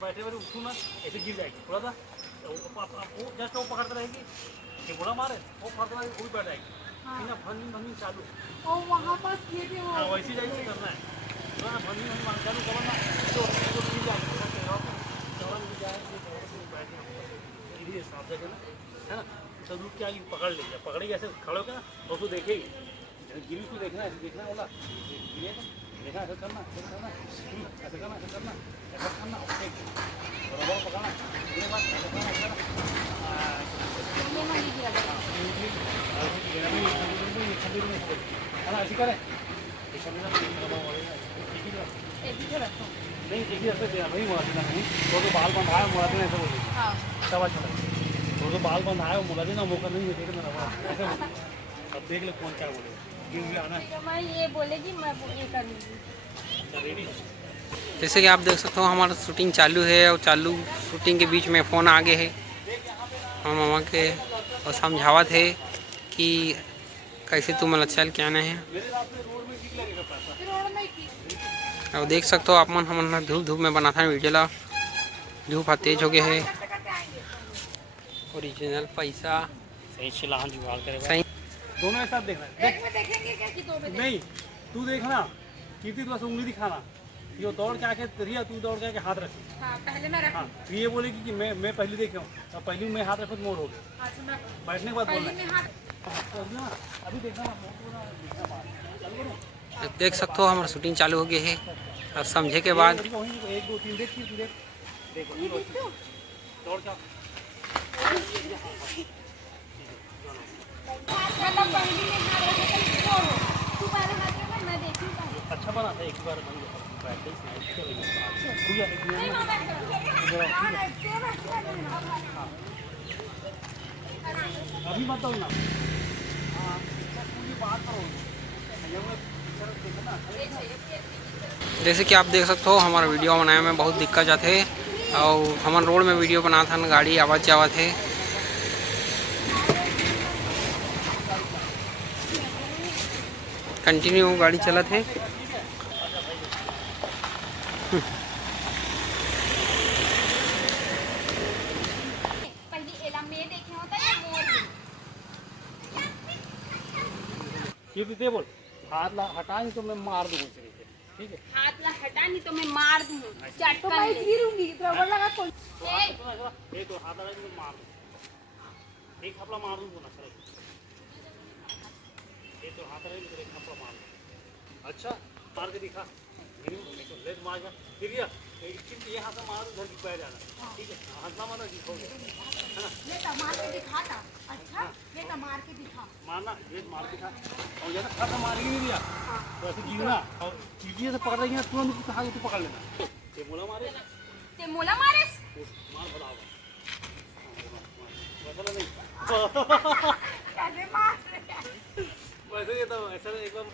बैठे बैठे उठू ना ऐसे गिर जाएगी थोड़ा सा वो जस्ट वो पकड़ते रहेगी कि बोला मारे वो पकड़ते रहेगी वो भी बैठ जाएगी बिना भंगी भंगी चालू और वहाँ पास किए थे वो वैसे जैसे करना है थोड़ा ना भंगी भंगी मार चालू करो ना तो गिर जाएगी धीरे साफ जगह ना है ना तो रुक के आगे पकड़ लीजिए पकड़ेगी ऐसे खड़े होकर ना तो उसको देखेगी गिरी उसको देखना ऐसे देखना बोला गिरेगा देखा ऐसा करना ऐसा करना ऐसा करना ऐसा करना ऐसा करना बराबर पकड़ना मेरे बाद ऐसा करना ऐसा करना ऐसी करें नहीं एक ही ऐसे देना भाई मुड़ा देना नहीं तो बाल बंधा है मुड़ा देना ऐसे बोलिए सब अच्छा तो बाल बंधा है मुड़ा देना मौका नहीं देगा मेरा ऐसे अब देख ले कौन क्या बोलेगा आना मैं ये बोलेगी मैं ये करूँगी। जैसे कि आप देख सकते हो हमारा शूटिंग चालू है और चालू शूटिंग के बीच में फ़ोन आ गए है और मामा के और समझावा थे कि कैसे तुम चल के आना है। और देख सकते हो आप मन हम धूप धूप में बना था वीडियो ला धूप तेज हो गए है ओरिजिनल पैसा सही चिल्लान जुगाड़ करेगा सही दोनों एक साथ देखना एक में देखेंगे क्या कि दो में नहीं तू देखना कीर्ति थोड़ा सा उंगली दिखाना ये दौड़ के आके रिया तू दौड़ के आके हाथ रखी हाँ पहले मैं हाँ रखूँ। तो ये बोलेगी कि मैं पहले देखे हूँ और पहले मैं हाथ रखूँ तो मोड़ हो गया हाँ तो मैं बैठने के बाद पहले बोलना में हाथ अभी देखना देख सकते हो हमारा शूटिंग चालू हो गई है और समझे के बाद एक दो तीन देख देखो दौड़ के मतलब पहले में हाथ रखे तो हो तू पहले हाथ रखना मैं देखी पहले। अच्छा बना था एक बार नहीं मामा अभी मत दो ना हाँ पूरी बात करो जैसे कि आप देख सकते हो हमारा वीडियो बनाने में बहुत दिक्कत आते और हमारे रोड में वीडियो बना था गाड़ी आवाज़ जावा थे कंटिन्यू गाड़ी चला थे पहले एला में देखे होता है मोर ये दे बोल हाथ ला हटा नहीं तो मैं मार दूंगा इसे ठीक है हाथ ला हटा नहीं तो मैं मार दूँ तो मैं गिरूंगी रबड़ लगा कोई एक हाथ लगा तो मार दूँ एक थपड़ा मार दूँ ना सर ये तो हाथ रहे तो एक थपड़ा मार दूँ अच्छा मार के दिखा लेट मार का फिर ये हाथ से मार घर की पैर जाना ठीक है हंसना माना जी खोल है ना ये तो मार के दिखा था अच्छा ये तो मार के दिखा मारना ये मार के दिखा और जैसा खाता मार ही नहीं दिया तो ऐसे गिरना और चीटियों से पकड़ रही है तुरंत कहा तू पकड़ लेना ये मोला मारे ते मोला मारेस मार भला वैसा नहीं कैसे मार वैसे ये तो ऐसा एक बार